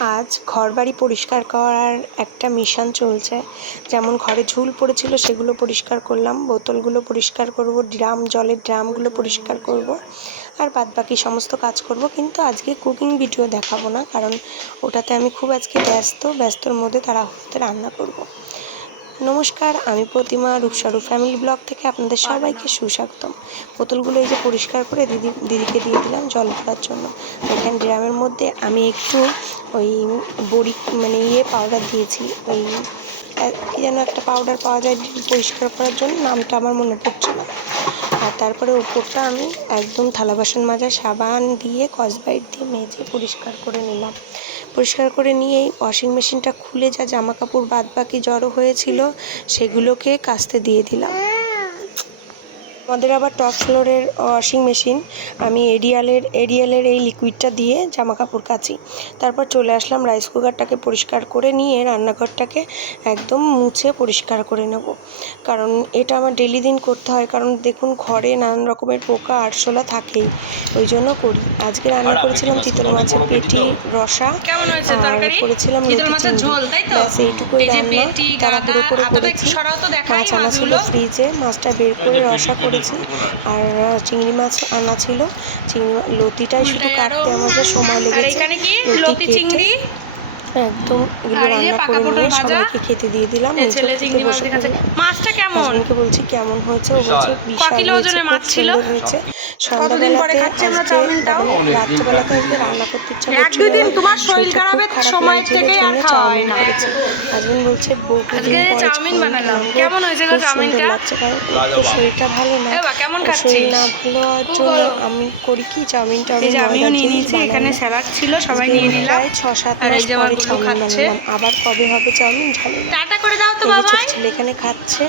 আজ ঘরবাড়ি পরিষ্কার করার একটা মিশন চলছে। যেমন ঘরে ঝুল পড়েছিল সেগুলো পরিষ্কার করলাম, বোতলগুলো পরিষ্কার করব, জলের ড্রামগুলো পরিষ্কার করব, আর বাদবাকি সমস্ত কাজ করব। কিন্তু আজকে কুকিং ভিডিও দেখাবো না, কারণ ওটাতে আমি খুব আজকে ব্যস্তর মধ্যে তাড়াহুড়োতে রান্না করব। নমস্কার, আমি প্রতিমা রূপস্বরূপ ফ্যামিলি ব্লগ থেকে আপনাদের সবাইকে সুস্বাগতম। বোতলগুলো এই যে পরিষ্কার করে দিদিকে দিয়ে দিলাম জল ভরার জন্য। এখানে ড্রামের মধ্যে আমি একটু ওই বড়ি পাউডার দিয়েছি, ওই কী যেন একটা পাউডার পাওয়া যায় পরিষ্কার করার জন্য, নামটা আমার মনে পড়ছে না। আর তারপরে ওপরটা আমি একদম থালা বাসন মাজা সাবান দিয়ে স্কচব্রাইট দিয়ে মেজে পরিষ্কার করে নিলাম। পরিষ্কার করে নিয়েই ওয়াশিং মেশিনটা খুলে যা জামা কাপড় বাদবাকি জড়ো হয়েছিল সেগুলোকে কাচতে দিয়ে দিলাম। আমাদের আবার টপ ফ্লোরের ওয়াশিং মেশিন, আমি এরিয়ালের এই লিকুইডটা দিয়ে জামা কাপড় কাচি। তারপর চলে আসলাম রাইস কুকারটাকে পরিষ্কার করে নিয়ে রান্নাঘরটাকে একদম মুছে পরিষ্কার করে নেব, কারণ এটা আমার ডেলি দিন করতে হয়। কারণ দেখুন ঘরে নানান রকমের পোকা আরশোলা থাকেই, ওই জন্য করি। আজকে রান্না করেছিলাম চিতল মাছের পেটি রসা, আর করেছিলাম লতি চিংড়ি। ব্যাস এইটুকুই রান্না, তাড়াহুড়ো করে করেছি। মাছ আনা ছিল ফ্রিজে, মাছটা বের করে রসা করেছি। আর চিংড়ি মাছ আনা ছিল, লতিটাই শুধু কাটতে আমার যা সময় লেগেছে। লতি চিংড়ি একদম এগুলো রান্না করে নিয়ে সবাইকে খেতে দিয়ে দিলাম। মাছটা কেমন বলছি কেমন হয়েছে, ও বলছে বিশাল হয়েছে, খুব সুন্দর হয়েছে। সন্ধ্যাবেলাতে আজকে রাত্রেবেলাতে আজকে রান্না করতে ইচ্ছা করছিল না, শরীরটা খুব খারাপ লাগছিল, জন্য চাউমিন করেছি। হাজবেন্ড বলছে বহুদিন পরে চাউমিন বানালাম, কেমন হয়েছে গো চাউমিনটা? লাগছে, কারণ একটু শরীরটা ভালো না, শরীর না ভালো হওয়ার জন্য আমি করি কি চাউমিনটা আমি আমিও নিয়ে নিয়েছি। এখানে স্যালাড ছিল, সবাই নিয়ে নিলাম। 6-7 মাস পরে চাউমিন বানালাম, আবার কবে হবে চাউমিন জানি না। টাটা করে দাও তো বাবা। ছেলে এখানে খাচ্ছে,